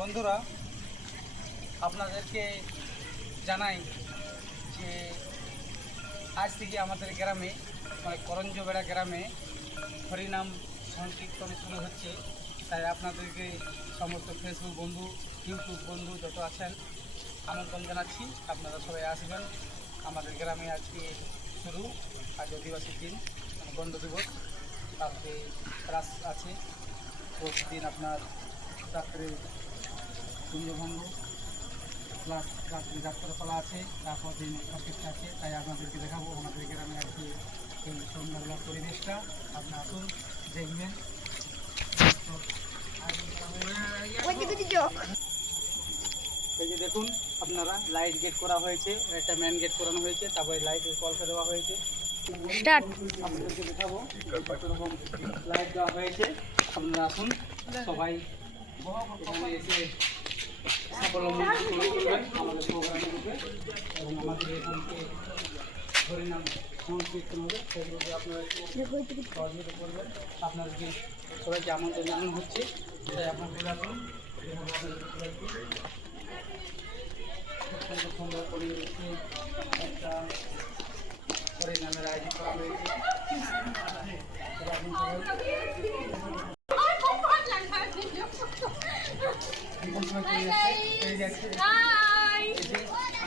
বন্ধুরা, আপনাদেরকে জানাই যে আজ থেকে আমাদের গ্রামে মানে করঞ্জবেড়া গ্রামে হরিনাম সংকীর্তন শুরু হচ্ছে। তাই আপনাদেরকে সমস্ত ফেসবুক বন্ধু, ইউটিউব বন্ধু যত আছেন আমন্ত্রণ জানাচ্ছি। আপনারা সবাই আসবেন। আমাদের গ্রামে আজকে শুরু, আজ আদিবাসী দিন, বন্ধ দিবস। তারপরে ক্লাস আছে প্রতিদিন, আপনার রাত্রে কুঞ্জভঙ্গ প্লাস রাত্রি যাত্রাপালা আছে, তারপর দিন অর্কেস্ট্রা আছে। তাই আপনাদেরকে দেখাবো আমাদের গ্রামে আজকে এই সন্ধ্যাবেলার পরিবেশটা। আপনারা আসুন, দেখবেন। এই যে দেখুন আপনারা, লাইট গেট করা হয়েছে, একটা মেন গেট করানো হয়েছে, তারপরে লাইটের কলকা দেওয়া হয়েছে। আপনাদেরকে দেখাবো কত রকম লাইট দেওয়া হয়েছে। আপনারা আসুন সবাই এখানে এসে স্বাবলম্বী করবেন আমাদের প্রোগ্রামের রূপে, এবং আমাদের এখানকে হরিনাম সংকীর্তন হবে সেগুলোকে আপনারা সহযোগিতা করবেন। আপনাদেরকে সবাইকে আমন্ত্রণ জানানো হচ্ছে। তাই আপনার বলে আসুন, সুন্দর পরিবেশে একটা হরিনামের আয়োজন করা হয়েছে।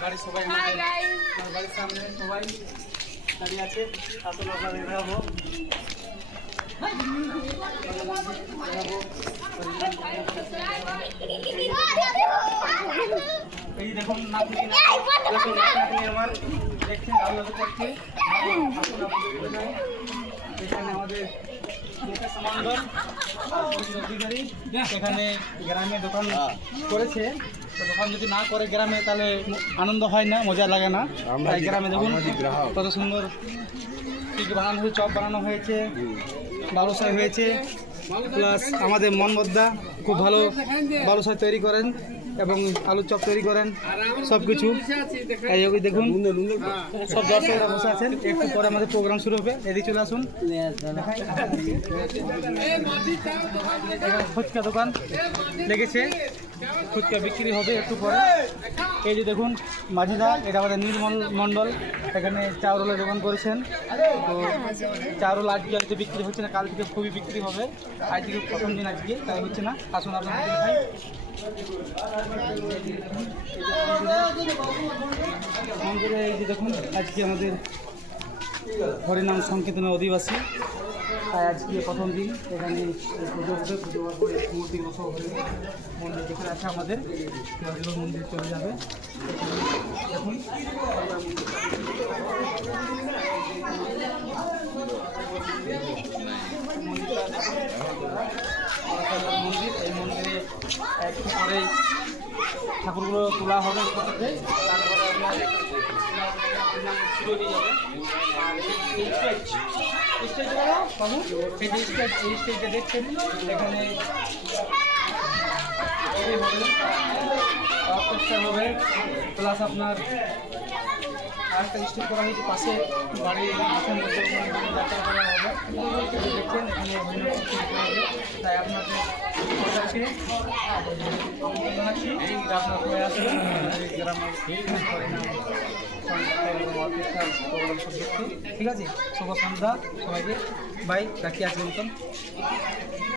বাড়ির সবাই বাড়ির সামনে সবাই দাঁড়িয়ে আছে। আসলে আপনাদের দেখাবো এই দেখুন নাতনি আমার দেখছেন আলাদা করছে। এখানে আমাদের অধিকারী এখানে গ্রামে দোকান করেছে। তো দোকান যদি না করে গ্রামে তাহলে আনন্দ হয় না, মজা লাগে না। তাই গ্রামে দেখুন কত সুন্দর কি বানানো হয়েছে, চপ বানানো হয়েছে, বালুশাই হয়েছে, প্লাস আমাদের মনমদ্দা খুব ভালো বালুশাই তৈরি করেন এবং আলুর চপ তৈরি করেন, সব কিছু। এই দেখুন সব দর্শকরা বসে আছেন। একটু পরে আমাদের প্রোগ্রাম শুরু হবে, এদিকে চলে আসুন। ফুচকা দোকান লেগেছে, ফুচকা বিক্রি হবে একটু পরে। এই যে দেখুন মাঝিদা, এটা আমাদের নির্মল মণ্ডল, এখানে চাউরলের দোকান করেছেন। তো চাউরল আজকে বিক্রি হচ্ছে না, কাল থেকে খুবই বিক্রি হবে। আজ থেকে প্রথম দিন আজকে, তাই হচ্ছে না। আসুন আপনাদের দেখাই। মন্দিরে এই যে দেখুন আজকে আমাদের হরিনাম সংকীর্তনের অধিবাসী, তাই আজকে প্রথম দিন এখানে পুজো হবে। পুজো হওয়ার পরে মূর্তি বসা হবে। মন্দির যেখানে আছে আমাদের মন্দির চলে যাবে। দেখুন মন্দির, এই মন্দিরে একটু পরে ঠাকুরগুলো তোলা হবে। তারপরে আপনার শুরু হয়ে যাবে। এই স্টেজটা দেখছেন, এখানে হবে প্লাস আপনার আরেকটা স্টেজ করা হয়েছে পাশে বাড়ির মাঠের মধ্যে যাত্রা করা হবে। দেখছেন এখানে তাই আপনাদের জানাচ্ছি আপনার সবাই আসবেন গ্রামের ঠিক আছে। শুভ সন্ধ্যা সবাইকে, বাই, রাখি আজকের মতন।